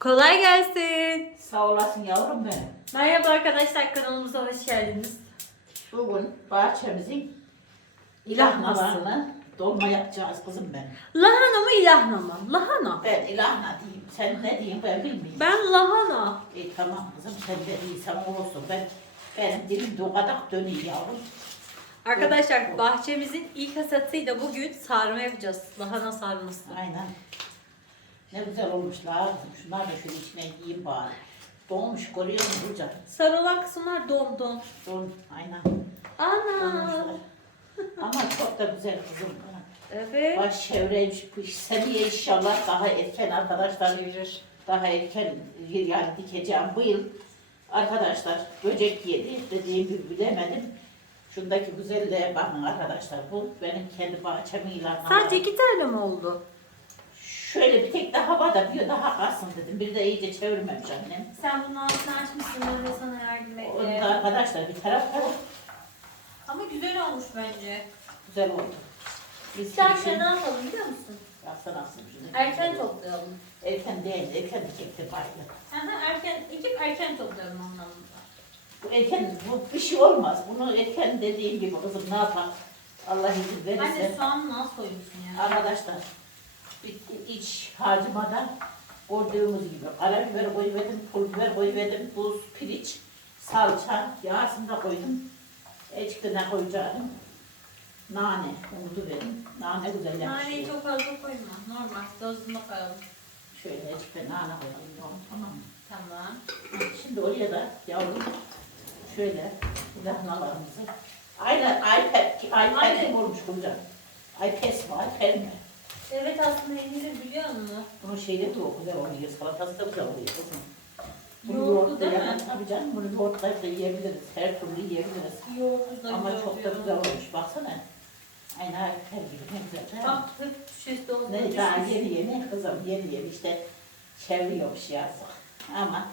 Kolay gelsin. Sağ olasın yavrum benim. Merhaba arkadaşlar kanalımıza hoş geldiniz. Bugün bahçemizin İlahnası. ilahnalarını dolma yapacağız kızım benim. Lahana mı ilahna mı? Lahana. Ben ilahna diyeyim. Sen ne diyeyim ben bilmiyorum. Ben lahana. E, tamam kızım sen de iyisen olsun. Ben benim dilim kadar dönüyor yavrum. Arkadaşlar bahçemizin ilk hasatıyla bugün sarma yapacağız. Lahana sarması. Aynen. Ne güzel olmuşlar. Şunlar da şöyle içine yiyeyim bari. Donmuş görüyor musun Burcan? Sarılan kısımlar don don. Don, aynen. Ana. Ama çok da güzel kızım. Evet. Baş çevreymiş bu iş. Seneye inşallah daha erken arkadaşlar. Çevirir. daha erken yani dikeceğim bu yıl. Arkadaşlar böcek yedi dediğim gibi bilemedim. Şundaki güzelliğe bakın arkadaşlar. Bu benim kendi bahçemin ilanı. Sadece iki tane mi oldu? Şöyle bir tek daha var da bir daha kalsın dedim. Bir de iyice çevirmemiş annem. Sen bunun altını açmışsın ben de sana yardım Onu da arkadaşlar bir taraf taraf Ama güzel olmuş bence. güzel oldu. Biz İstersen ne yapalım biliyor musun? Yapsana aslında şunu. Erken toplayalım. Erken değil, erken dikekti baydı. Aha, erken, ekip erken toplayalım anlamında. Bu erken, bu bir şey olmaz. Bunu erken dediğim gibi kızım ne yapalım? Allah izin verirse. Anne soğanı nasıl koymuşsun ya? Arkadaşlar iç harcamadan gördüğümüz gibi karabiber koyuverdim, pul biber koyuverdim, tuz, pirinç, salça, yağsını da koydum. Ecik de ne koyacağım? Nane, unutu verin. Nane güzel Naneyi yakışıyor. çok fazla koyma. Normal dozunda koyalım. Şöyle ecik de nane koyalım. Tamam, tamam mı? Tamam. Şimdi oraya da yavrum şöyle lahanalarımızı. Aynen Aynen. gibi olmuş hocam. iPad var, iPad mi? Evet aslında yenilir biliyor musun? Bunun şeyleri de o güzel oluyor, salatası da güzel oluyor kızım. Bunu Yoğurtlu yoğurtla değil mi? yapın tabii canım, bunu yoğurtlayıp da yiyebiliriz, her türlü yiyebiliriz. Yoğurdu da Ama güzel çok da oluyor. güzel olmuş, baksana. Aynen her gibi ne güzel değil mi? Bak hep şişte oldu. Ne, daha yeni yeni kızım, yeni yeni işte çeviriyormuş yazık. Ama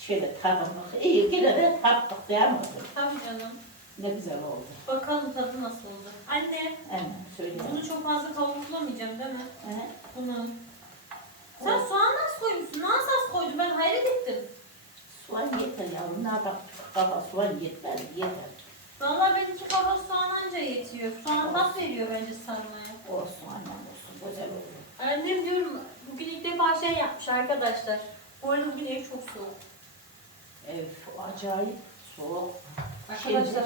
şöyle tadımlık, iyi gene de tatlık değil mi kızım? Tabii canım. Ne güzel oldu. Bakalım tadı nasıl oldu. Anne Hemen söyleyeyim. bunu çok fazla kavuruklamayacağım değil mi? He? Bunu. Sen soğan nasıl koymuşsun? Nasıl az koydun? Ben hayret ettim. Soğan yeter yavrum, ne yapalım? Kafa soğan yetmez, yeter. Vallahi benimki kaba soğan anca yetiyor. Soğan tat veriyor bence sarmaya. Olsun annem olsun, güzel olur. Annem diyorum bugün ilk defa şey yapmış arkadaşlar. Bu arada bugün ev çok soğuk. Ev acayip soğuk. Arkadaşlar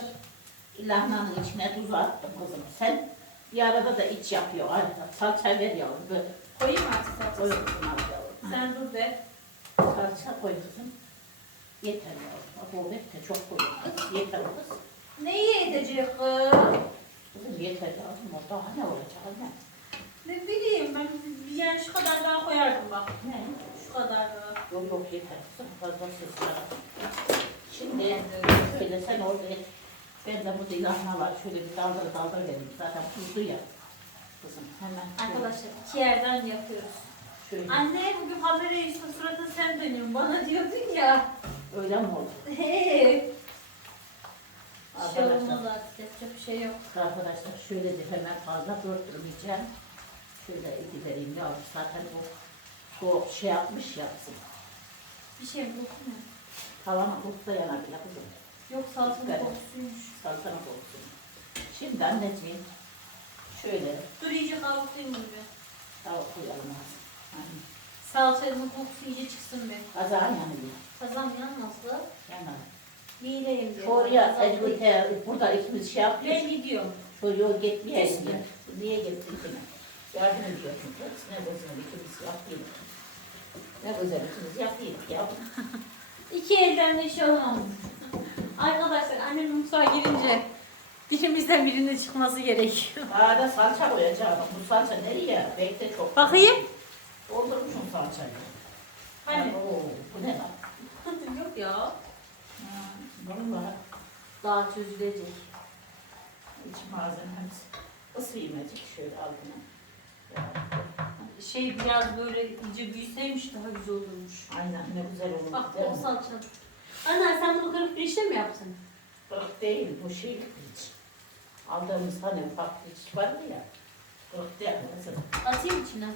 Lahmanın içine tuz attım kızım. Sen bir arada da iç yapıyor arada. Salça ver yavrum böyle. koyayım mı artık Koy salçası. kızım al yavrum. Sen dur be. Salça koy kızım. Yeter yavrum. Bak o et de çok kız. Yeter kız. Neyi edecek kız? Kızım yeter yavrum. O daha ne olacak anne? Ne bileyim ben yani şu kadar daha koyardım bak. Ne? Şu kadar daha. Yok yok yeter kızım. Fazla sızlar. Şimdi şöyle sen orada et. Ben de burada ilahnalar şöyle bir daldır daldır vereyim. Zaten tuzlu ya. Kızım hemen şöyle- Arkadaşlar iki yerden yapıyoruz. şöyle. Anne bugün kamerayı işte suratın sen dönüyorsun bana diyordun ya. Öyle mi oldu? Hey. Şey Arkadaşlar. olmaz artık yapacak bir şey yok. Arkadaşlar şöyle de hemen fazla döktürmeyeceğim. Şöyle gidereyim yavrum zaten bu soğuk şey yapmış yapsın. Bir şey mi dokunmuyor? Tavana tut da yanabilir kızım. Yok salçanın kokusuymuş. Salsana olsun. Şimdi anneciğim şöyle Dur iyice kavruklayayım bunu. az. Hani Salçanın kokusu iyice çıksın bir. kazağın yanıyor. Kazan yanmazdı. Yanar. Bileyim diye. Kazan- Ecgül'e burada ikimiz şey yapıyoruz. Ben gidiyorum. Şuraya gitmeyelim ya. Niye gittin ki? Yardım ediyorsun. Ne güzel ikimiz yapıyorduk. Ne güzel ikimiz yapıyorduk ya. İki elden de iş olmaz. Arkadaşlar annem mutfağa girince dilimizden birinin çıkması gerekiyor. Arada salça koyacağım. Bu salça nereye? Belki de çok. Bakayım. Doldurmuşum salçayı. Hani? Oo, bu ne lan? Yok ya. Ha, Valla Daha çözülecek. iç malzememiz. Isıyım azıcık şöyle altına. Şey biraz böyle iyice büyüseymiş daha güzel olurmuş. Aynen ne güzel olur. Bak değil o mi? salça. Ana sen bunu kırıp pirinçle mi yaptın? Kırık değil bu şey pirinç. Aldığımız hani ufak pirinç var ya. Kırık değil mesela. Atayım içine.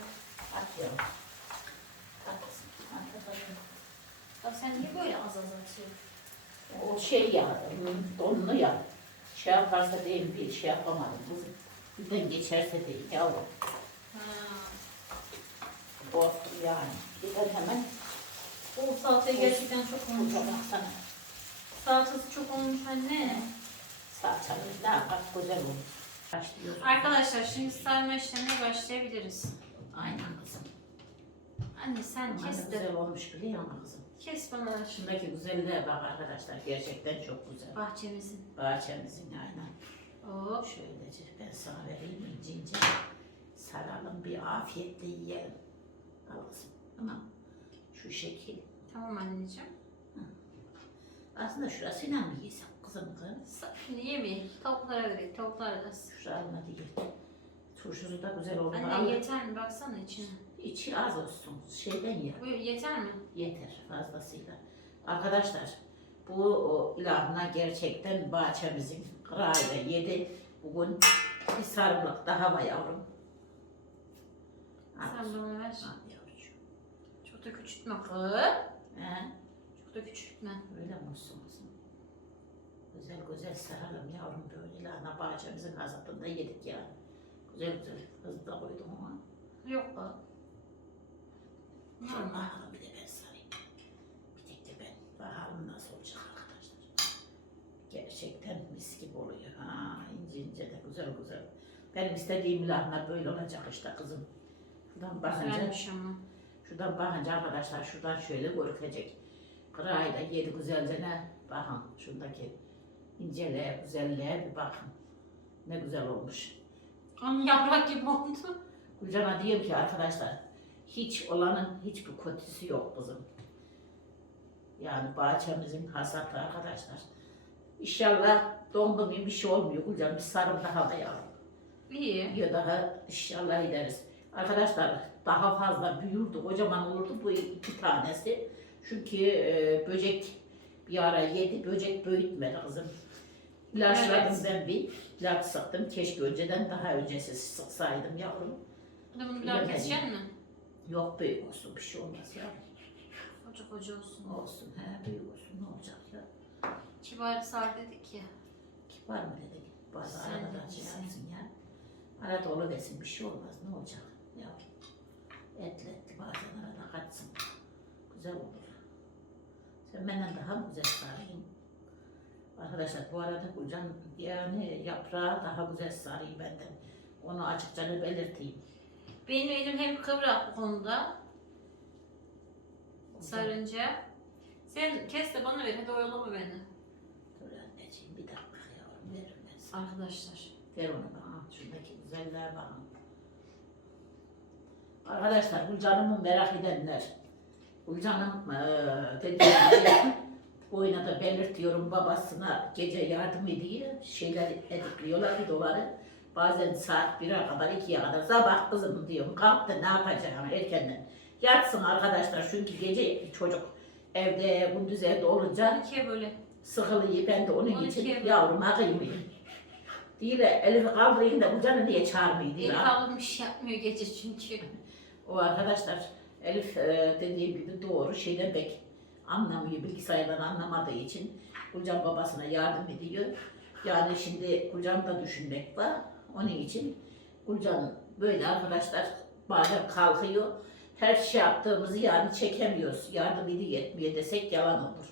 At ya. At. At. At. At. az az atıyor. O şey ya, donlu ya. Şey yaparsa değil bir şey yapamadım kızım. Birden geçerse değil yavrum. Ha. Korktum yani. Birden hemen O salçayı gerçekten çok olmuş. kurta baksana. Salçası çok olmuş anne. Salçamız ne yapar güzel olur. Başlıyoruz. Arkadaşlar şimdi sarma işlemine başlayabiliriz. Aynen kızım. Anne sen Ama kes de. güzel olmuş biliyor musun kızım? Kes bana şimdi Şundaki güzelliğe bak arkadaşlar. Gerçekten çok güzel. bahçemizin. Bahçemizin aynen. Hop. Şöylece ben sana vereyim ince ince. Saralım bir afiyetle yiyelim. Al kızım. Tamam. Şu şekil. Tamam anneciğim. Aslında şurasıyla mı yesem kızım kız? Sakın yemeyin. Tavuklara verin. Tavuklara da. Şuralına değil. Turşusu da güzel olur. Anne Al. yeter mi? Baksana içine. İçi az olsun. Şeyden ye. Buyur yeter mi? Yeter fazlasıyla. Arkadaşlar bu o, ilahına gerçekten bahçemizin kırağıyla yedi. Bugün bir sarımlık daha var yavrum. Al Sen bana ver. al. Çok da küçültme kız. He, Çok da küçültme. öyle mi olsun kızım? Güzel güzel saralım yavrum böyle ilahına bahçemizin hasatında yedik ya. Güzel güzel hızlı da koydum ama. Yok bak. Dur bakalım bir de ben sarayım. Bir tek de ben. Bakalım nasıl olacak arkadaşlar. Gerçekten mis gibi oluyor. Ha, ince ince de güzel güzel. Benim istediğim lahana böyle olacak işte kızım. Şuradan bakınca, Güzelmiş ama. Şuradan bakınca arkadaşlar şuradan şöyle görükecek. Kırayla yedi güzelce ne? Bakın şuradaki inceliğe, güzelliğe bir bakın. Ne güzel olmuş. Ama yaprak gibi oldu. Gülcan'a diyeyim ki arkadaşlar hiç olanın hiçbir kötüsü yok kızım. Yani bahçemizin hasatı arkadaşlar. İnşallah dondu mu bir şey olmuyor Gülcan. Bir sarım daha da yavrum. İyi. Bir daha inşallah gideriz. Arkadaşlar daha fazla büyürdü, kocaman olurdu bu iki tanesi. Çünkü e, böcek bir ara yedi, böcek büyütmedi kızım. İlaçladım Evet. ben bir, ilaç sıktım. Keşke önceden daha öncesi sıksaydım yavrum. Bunu bir daha keseceksin mi? Yok büyük olsun bir şey olmaz ya. Koca koca olsun. Olsun he büyük olsun ne olacak ya. Kibar sar dedik ya. Kibar mı dedik? Bazı arada şey yapsın ya. Arada oluversin bir şey olmaz ne olacak ya. Etli etli bazen arada kaçsın. Güzel olur. Sen benden daha mı güzel sarayım? Arkadaşlar bu arada Gülcan yani yaprağı daha güzel sarayım benden. Onu açıkça belirteyim. Benim elim hem kıvrak bu konuda. Sarınca. Sen kes de bana ver. Hadi oyalama beni. Dur anneciğim bir dakika yavrum veririm ben sana. Arkadaşlar. Ver onu bana. Şuradaki güzeller bana. Arkadaşlar Gülcan'ımı merak edenler. Gülcan'ım eee dediğim oyuna da belirtiyorum babasına gece yardım ediyor. Şeyler edikliyorlar videoları. Bazen saat 1'e kadar 2'ye kadar sabah kızım diyorum kalktı ne yapacağım erkenden. Yatsın arkadaşlar çünkü gece çocuk evde gündüz evde olunca İkiye böyle. sıkılıyor ben de onun On için yavruma kıymayayım. Değil Elif'i kaldırayım da bu canı niye değil Elif ablam bir şey yapmıyor gece çünkü. O arkadaşlar Elif e, dediğim gibi doğru şeyden pek anlamıyor bilgisayardan anlamadığı için Gülcan babasına yardım ediyor. Yani şimdi Gülcan da düşünmek var. Onun için Gülcan böyle arkadaşlar bazen kalkıyor. Her şey yaptığımızı yani çekemiyoruz. Yardım ediyor etmiyor desek yalan olur.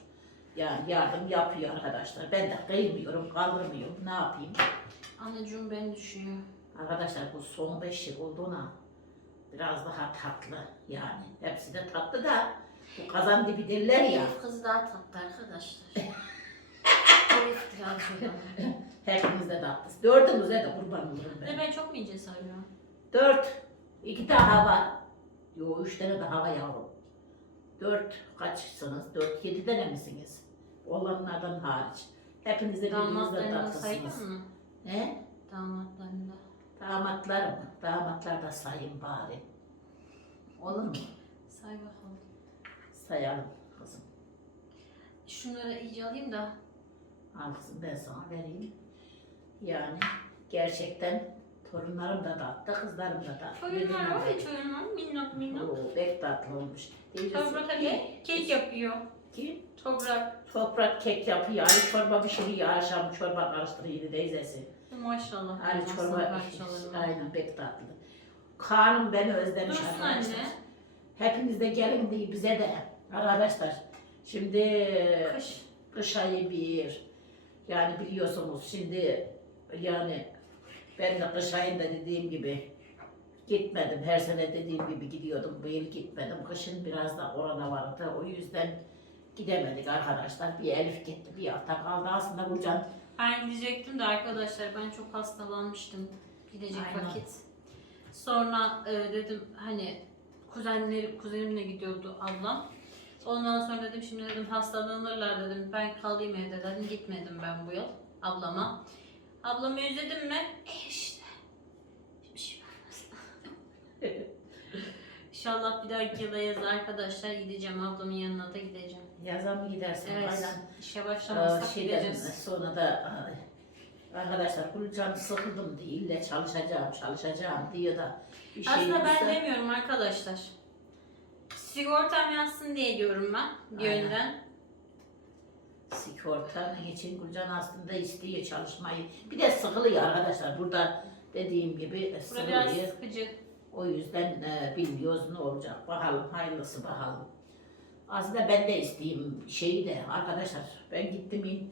Yani yardım yapıyor arkadaşlar. Ben de kıymıyorum, kaldırmıyorum. Ne yapayım? Anacığım beni düşünüyor. Arkadaşlar bu son beş yıl olduğuna biraz daha tatlı yani. Hepsi de tatlı da bu kazan dibi derler ya. Elif kızı daha tatlı arkadaşlar. Elif biraz. Hepimiz de tatlıyız. Dördümüze de kurban olurum ben. ben çok mu ince sarıyorum? Dört. iki daha var. Yo üç tane daha var yavrum. Dört kaçsınız? Dört yedi tane misiniz? Olanlardan hariç. Hepiniz de birbirinizde Damatlarını da tatlısınız. saydın mı? He? Damatlarını da. Damatlar mı? Damatlar da sayın bari. Olur mu? Say bakalım. Sayalım kızım. Şunları iyice alayım da. Al kızım ben sana vereyim. Yani gerçekten torunlarım da tatlı, kızlarım da tatlı. Çoyunlar var ya çoyunlar. Minnak minnak. Oo, pek tatlı olmuş. Toprak Ali kek yapıyor. Kim? Toprak. Toprak kek yapıyor. Ali çorba pişiriyor. Akşam çorba karıştırıyor teyzesi. Maşallah. Ali çorba parçalarını. aynen pek tatlı. Karnım beni özlemiş Dursun arkadaşlar. anne. Hepiniz de gelin diye bize de arkadaşlar. Şimdi Kış. kış ayı bir. Yani biliyorsunuz şimdi yani ben de kış ayında dediğim gibi gitmedim. Her sene dediğim gibi gidiyordum. Bu yıl gitmedim. Kışın biraz da korona vardı. O yüzden gidemedik arkadaşlar. Bir Elif gitti. Bir hafta kaldı. Aslında Gülcan Ben gidecektim de arkadaşlar ben çok hastalanmıştım gidecek Aynen. vakit. Sonra e, dedim hani kuzenleri kuzenimle gidiyordu ablam. Ondan sonra dedim şimdi dedim hastalanırlar dedim ben kalayım evde dedim gitmedim ben bu yıl ablama. Ablamı özledim mi? E işte. Bir şey olmaz. İnşallah bir dahaki yıla yaz arkadaşlar gideceğim ablamın yanına da gideceğim. yazan mı gidersin? Evet. Aynen. İşe Aa, başlamazsak şeyden, gideceğiz. sonra da arkadaşlar Gülcan sıkıldım değil de çalışacağım çalışacağım diyor da şey Aslında ben olursa- demiyorum arkadaşlar. Sigortam yansın diye diyorum ben bir Aynen. yönden. sigorta için Gülcan aslında istiyor çalışmayı. Bir de sıkılıyor arkadaşlar. Burada dediğim gibi Burada biraz sıkılıyor. sıkıcı. O yüzden e, bilmiyoruz ne olacak. Bakalım hayırlısı bakalım. Aslında ben de isteyeyim şeyi de arkadaşlar. Ben gittim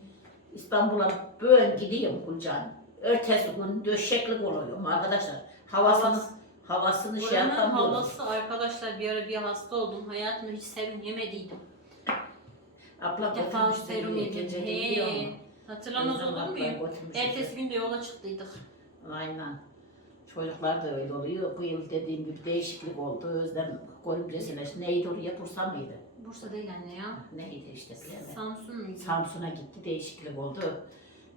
İstanbul'a böyle gideyim Gülcan. Ertesi gün döşeklik oluyorum arkadaşlar. Havasını Havası- havasını şey Buranın yapamıyorum. havası arkadaşlar bir ara bir hasta oldum. Hayatımda hiç serum yemediydim. Abla Bir defa götürmüştü serum yedim. gece? Hatırlamaz olur abla muyum? götürmüştü. Ertesi gün de yola çıktıydık. Aynen. Çocuklar da öyle oluyor. Bu yıl dediğim gibi değişiklik oldu. Özlem görümcesine neydi oraya Bursa mıydı? Bursa değil anne ya. Neydi işte bilemedim. Samsun muydu? Samsun'a gitti değişiklik oldu.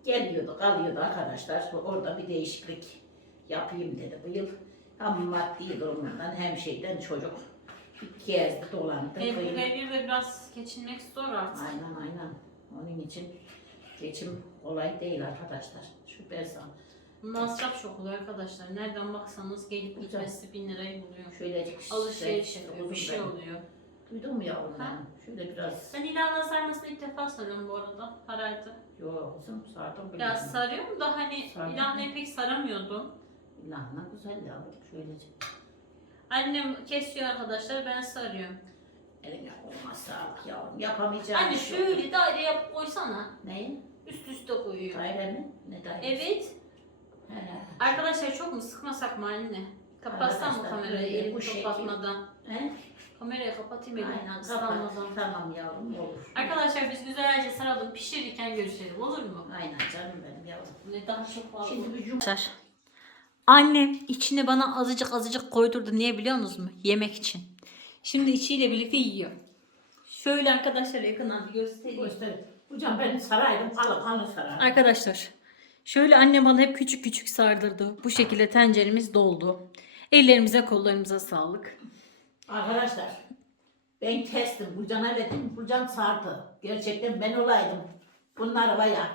Geliyordu kalıyordu arkadaşlar. Orada bir değişiklik yapayım dedi bu yıl. Hem maddi durumundan hem şeyden çocuk gezdi dolandı. E, Bu devirde biraz geçinmek zor artık. Aynen aynen. Onun için geçim kolay değil arkadaşlar. Sana Masraf oluyor arkadaşlar. Nereden baksanız gelip gitmesi bin lirayı buluyor. şöylecik Alışveriş yapıyor, bir şey oluyor. Duydun mu yavrum? Ha? Şöyle biraz. Ben ilana sarmasını ilk defa sarıyorum bu arada. Paraydı. Yok kızım sardım. Biraz sarıyorum da hani Sardım. ilanları pek saramıyordum. Lahana güzel yavrum. Şöylece. Annem kesiyor arkadaşlar ben sarıyorum. Eline olmaz sağlık yavrum. Yapamayacağım Anne bir şey şöyle daire yapıp koysana. Neyi? Üst üste koyuyor. Daire mi? Ne daire? Evet. He. Arkadaşlar çok mu sıkmasak mı anne? Kapatsam mı Arkadaşlar, kamerayı böyle elimi bu şekil- kapatmadan? He? Kamerayı kapatayım elimi Aynen kapat. ıslanmadan. Tamam yavrum olur. Arkadaşlar biz güzelce saralım pişirirken görüşelim olur mu? Aynen canım benim yavrum. Ne daha çok fazla. Şimdi bir cum- Arkadaşlar annem içine bana azıcık azıcık koydurdu. Niye biliyor musunuz mu? Yemek için. Şimdi içiyle birlikte yiyor. Şöyle arkadaşlar yakından bir göstereyim. göster. Hocam benim saraydım kalın kalın saraydım. Arkadaşlar şöyle annem bana hep küçük küçük sardırdı. Bu şekilde tenceremiz doldu. Ellerimize kollarımıza sağlık. Arkadaşlar ben kestim. Burcan'a verdim. Burcan sardı. Gerçekten ben olaydım. Bunlar var ya.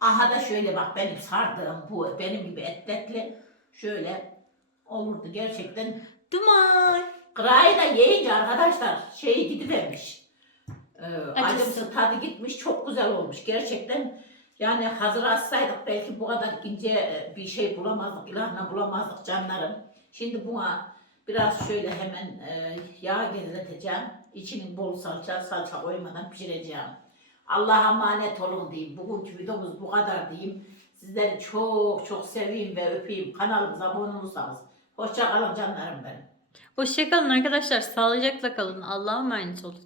Aha da şöyle bak benim sardığım bu. Benim gibi etletli. Şöyle olurdu gerçekten. Duman. Kırayı da yiyince arkadaşlar şeyi gidivermiş. Ee, Acısı. acısı tadı gitmiş. Çok güzel olmuş. Gerçekten yani hazır atsaydık belki bu kadar ince e, bir şey bulamazdık. ilahna bulamazdık canlarım. Şimdi buna biraz şöyle hemen e, yağ gezleteceğim. İçinin bol salça, salça koymadan pişireceğim. Allah'a emanet olun diyeyim. Bugünkü videomuz bu kadar diyeyim. Sizleri çok çok seveyim ve öpeyim. Kanalımıza abone olursanız. Hoşça kalın canlarım benim. Hoşçakalın arkadaşlar. Sağlıcakla kalın. Allah'a emanet olun.